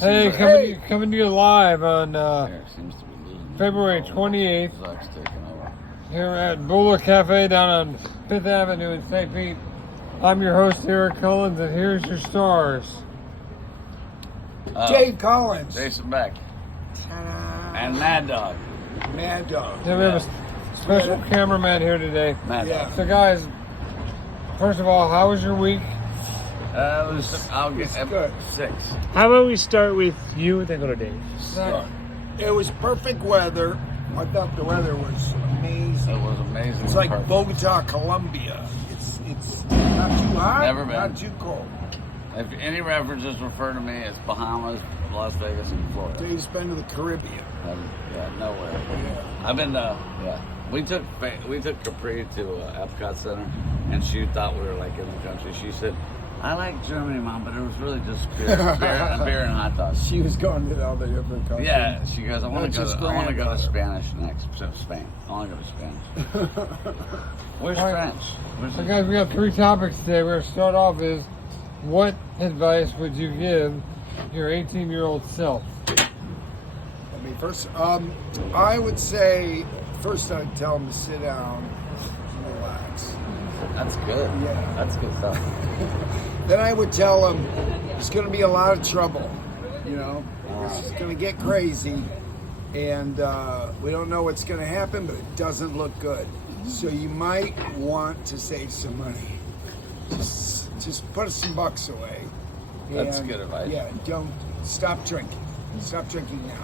Hey, coming to you live on Seems to be losing February 28th Zach's taking over. here at Bula Cafe down on 5th Avenue in St. Pete. I'm your host, Eric Collins, and here's your stars. Dave Collins. Jason Beck. Ta-da. And Mad Dog. Mad Dog. Then we have a special cameraman here today. Mad Dog. So guys, first of all, how was your week? I'll get good. 6. How about we start with you, then go to Dave? It was perfect weather. I thought the weather was amazing. It was amazing. It's like Perfect. Bogota, Colombia. It's not too hot, Never been. not too cold. If any references refer to me, it's Bahamas, Las Vegas, and Florida. Dave's been to the Caribbean. Yeah, nowhere. Yeah. I've been to, We took Capri to Epcot Center, and she thought we were like in the country. She said, "I like Germany, Mom, but it was really just beer and hot dogs." She was going to all the different countries. Yeah, she goes, I want to That's go his to grandmother. Spanish next. So Spain. I want to go to Spanish. Where's French? So guys, we got 3 topics today. We're going to start off is, what advice would you give your 18-year-old self? I mean, first, I would say, first I'd tell him to sit down and relax. That's good. Yeah. That's good stuff. Then I would tell him there's going to be a lot of trouble. You know, this is going to get crazy, and we don't know what's going to happen, but it doesn't look good. So you might want to save some money. Just put some bucks away. That's good advice. Yeah, don't stop drinking. Stop drinking now.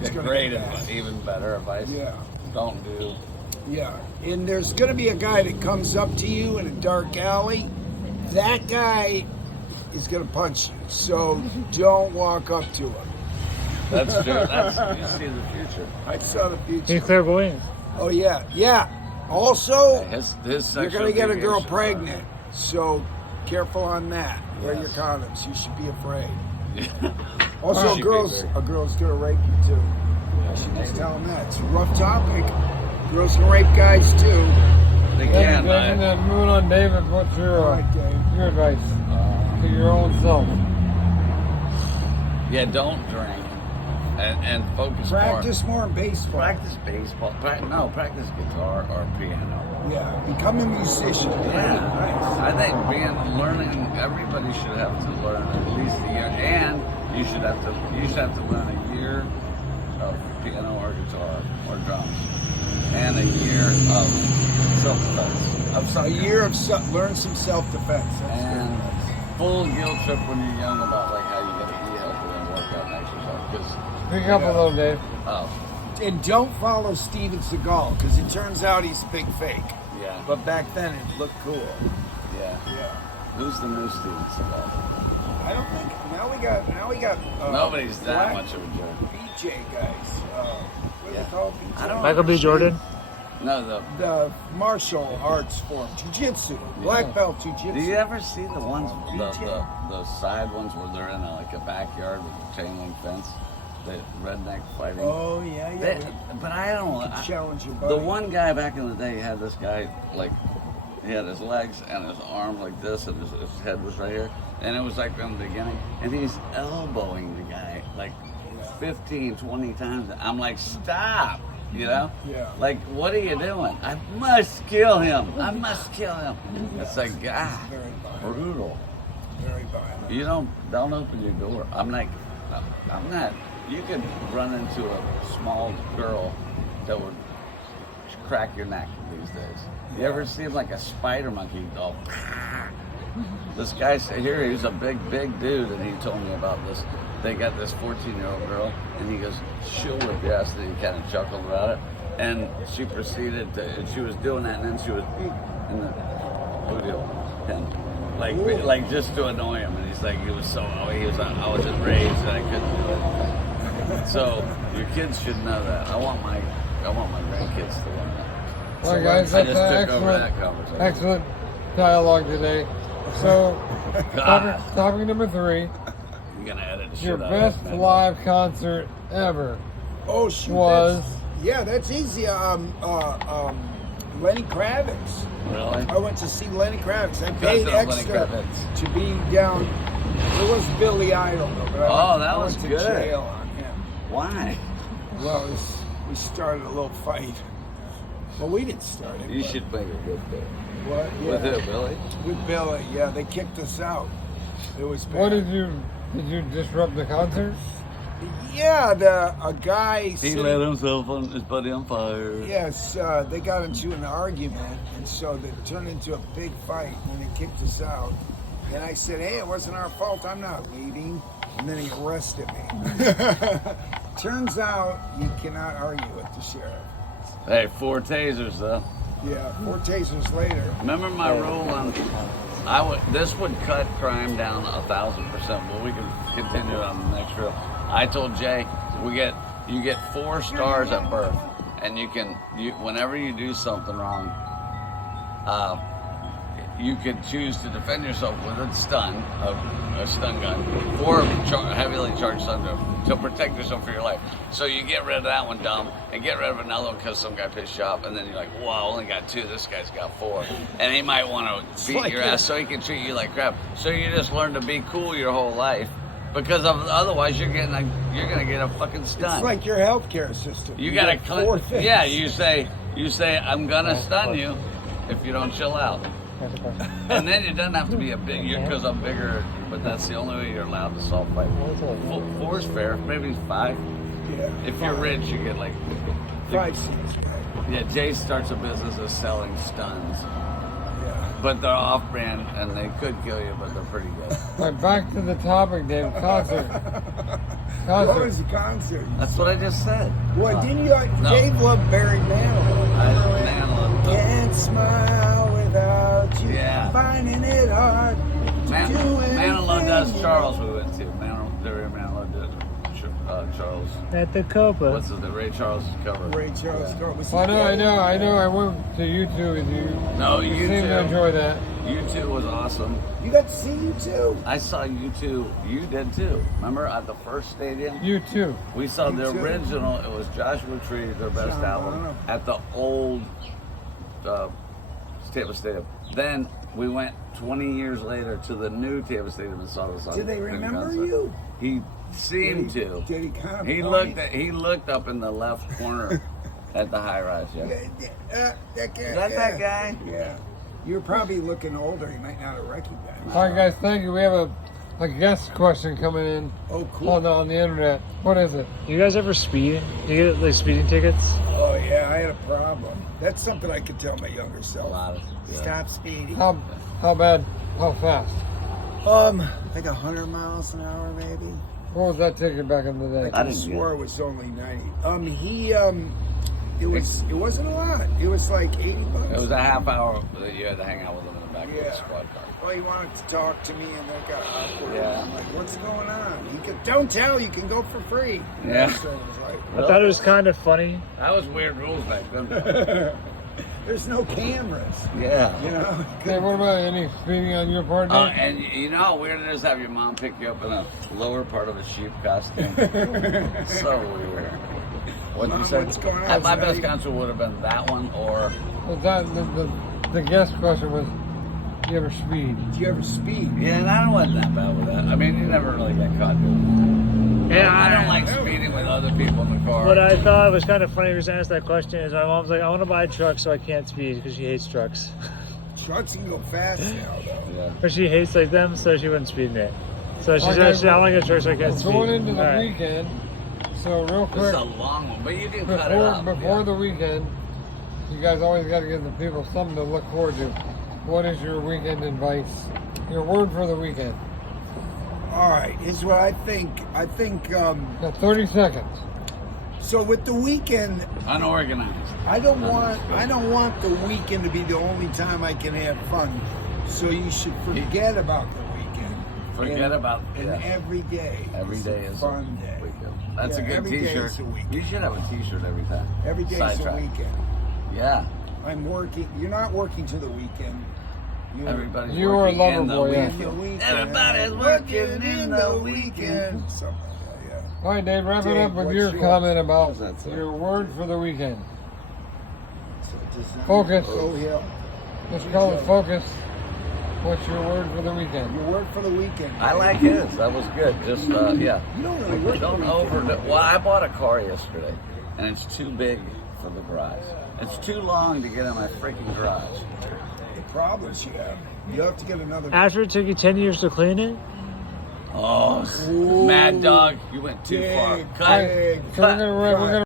It's Get gonna great get bad. advice. Even better advice. Yeah. Don't do. Yeah, and there's going to be a guy that comes up to you in a dark alley. That guy is going to punch you, so don't walk up to him. That's good. You see the future. I saw the future. He's clairvoyant. Oh yeah, yeah. Also, His you're sexual going to get a girl deviations pregnant, so careful on that. Wear your Yes. condoms. You should be afraid. are- Also, Should be girls, very- a girl's going to rape you too. I should just tell them that. It's a rough topic. Girls can rape guys too. They Thank can, you, Jason. but And moving on, David, what's All your, right, Dave. your advice to your own self? yeah, don't drink and focus Practice more in more. baseball. Practice baseball. Practice guitar or piano. Yeah, become a musician. Yeah, I think learning. Everybody should have to learn at least a year, and you should have to learn a year of piano or guitar or drums, and a year of self-defense. A year of learn some self-defense. And full guilt trip when you're young about like how you gotta eat healthy and work out and exercise. Because Pick up a little, Dave. And don't follow Steven Seagal because it turns out he's a big fake. yeah, But back then it looked cool. yeah. Yeah. Who's the new Steven Seagal? I don't think now we got Nobody's that black much of a jerk. BJ guys. What are Yeah. they called? BJ? I don't- Michael B. Jordan. No, The martial arts form, jiu-jitsu, black belt jiu-jitsu. do you ever see the ones, the side ones where they're in like a backyard with a chain link fence? The redneck fighting. Oh yeah, yeah. But I don't. You can challenge your The buddy. one guy back in the day had this guy like he had his legs and his arms like this, and his head was right here, and it was like in the beginning, and he's elbowing the guy like 15, 20 times. I'm like, stop. You know? Yeah. Like, what are you doing? I must kill him. I must kill him. It's like, Very violent. brutal. Very violent. You don't open your door. I'm not. You could run into a small girl that would crack your neck these days. You ever see like a spider monkey go? This guy here, he's a big dude, and he told me about this. They got this 14-year-old girl, and he goes, she'll whip your ass, and he kind of chuckled about it. And she proceeded to, and she was doing that, and then she was in the rodeo pen. Like just to annoy him, and he's like, I was just raised that I couldn't do it. So your kids should know that. I want my grandkids to learn that. All right, guys, I that's just took over excellent, that conversation. excellent dialogue today. So, topic number 3, You're gonna edit the shit your out of best this, man. live concert ever. Oh shoot! Was- that's easy. Lenny Kravitz. Really? I went to see Lenny Kravitz. I Because paid of Lenny extra Kravitz. to be down It was Billy Idol, though. But that I was went to good. jail on him. Why? Well, we started a little fight. Well, we didn't start it. You but- should make a good bit. What? With Yeah. who, Billy? With Billy, yeah. They kicked us out. It was bad. What did you disrupt the concert? Yeah, a guy. He sitting- lit himself on his buddy on fire. Yes, they got into an argument, and so it turned into a big fight, and they kicked us out. And I said, hey, it wasn't our fault, I'm not leaving. And then he arrested me. Turns out you cannot argue with the sheriff. Hey, 4 tasers though. Yeah, 4 tasers later. Remember my rule on this would cut crime down 1,000%, but we can continue on the next reel. I told Jay, you get 4 stars at birth, and whenever you do something wrong, you can choose to defend yourself with a stun gun, or a heavily charged stun gun to protect yourself for your life. So you get rid of that one, dumb, and get rid of another one because some guy pissed you off, and then you're like, "Whoa, I only got 2. This guy's got 4," and he might want to beat your ass, so he can treat you like crap. So you just learn to be cool your whole life, because otherwise you're gonna get a fucking stun. It's like your healthcare system. You gotta get 4 things. yeah. You say I'm gonna stun you if you don't chill out. And then it doesn't have to be a big, because I'm bigger, but that's the only way you're allowed to solve fight. 4 is fair, maybe 5. Yeah. If you're rich, you get like 5 seems good. Yeah, Jay starts a business of selling stuns, Yeah. but they're off-brand and they could kill you, but they're pretty good. All right, back to the topic, Dave. Concert. What was the concert? That's what I just said. What, didn't you? No. Dave loved Barry Manilow. Can't smile without you. Yeah. Finding it hard to do Manilow does anything. Charles we went to. Manilow did Charles. At the Copa. What's the Ray Charles cover? Ray Charles. Was I know. I went to U2 with you. No, You you seemed to enjoy that. U2 was awesome. You got to see you too. I saw U2. You did too. Remember at the first stadium? U2. We saw the U2. original. It was Joshua Tree, their best John album, Bonham. at the old Tampa Stadium. Then we went 20 years later to the new Tampa Stadium and saw the song. Did they remember you? He seemed to. Did he kind of? He looked up in the left corner at the high rise. Yeah. That guy. Is that that guy? Yeah. You're probably looking older. You might not have recognized. All right, guys, thank you. We have a guest question coming in Oh, cool. on the internet. What is it? You guys ever speed? You get like speeding tickets? Oh yeah, I had a problem. That's something I could tell my younger A self. lot of. Yeah. Stop speeding. How bad? How fast? Like 100 miles an hour, maybe. What was that ticket back in the day? I I didn't swore it was only 90. It wasn't a lot. It was like $80. It was a half hour that you had to hang out with him in the back of the squad car. Well, he wanted to talk to me, and that got awkward. Yeah. I'm like, what's going on? He could, don't tell. You can go for free. Yeah. So I was like, I thought it was kind of funny. That was weird rules back then. there's no cameras. Yeah. You know. Hey, what about any speeding on your part, Dave? And you know how weird it is to have your mom pick you up in a lower part of a sheep costume? So weird. What'd you Mom, say? what's going on? My best Sonny? concert would have been that one or Well, the guest question was, do you ever speed? Did you ever speed? yeah, and I wasn't that bad with that. I mean, you never really got caught doing it. Yeah, I don't like speeding with other people in the car. What I thought was kind of funny was asked that question is my mom's like, I want to buy a truck so I can't speed because she hates trucks. Trucks can go fast now, though. Yeah. Or she hates like them, so she wouldn't speed in it. So she Okay, said, I want to get a truck so I can't speed. Going into the All right. weekend, so real This quick, is a long one, but you can cut it up. before yeah. the weekend, you guys always got to give the people something to look forward to. What is your weekend advice? Your word for the weekend? All right, here's what I think. Now, 30 seconds. So with the weekend, Unorganized. I don't want the weekend to be the only time I can have fun. So you should forget about the weekend. Forget about and yeah. every day. Every is day a is fun day. Weekend. That's Yeah, a good every day T-shirt. is a weekend. You should have a T-shirt every time. Every day is a Sidetrack. weekend. Yeah. I'm working. You're not working to the weekend. You're Everybody's You are a working lover in the boy, yeah. in the weekend. weekend. Everybody's working in the weekend. Something like that, yeah. All right, Dave, wrap it Dave, up with what's your yours? comment about What does that say? your word for the weekend. So design- Focus. Oh, yeah. Let's call it focus. What's your word for the weekend? Your word for the weekend. I like his. That was good. Just yeah. You don't really work Don't the weekend. overdo. Well, I bought a car yesterday, and it's too big for the garage. It's too long to get in my freaking garage. The problems you have. You have to get another. After it took you 10 years to clean it? Oh, Ooh. Mad Dog, you went too far. Big, Cut. big So we're gonna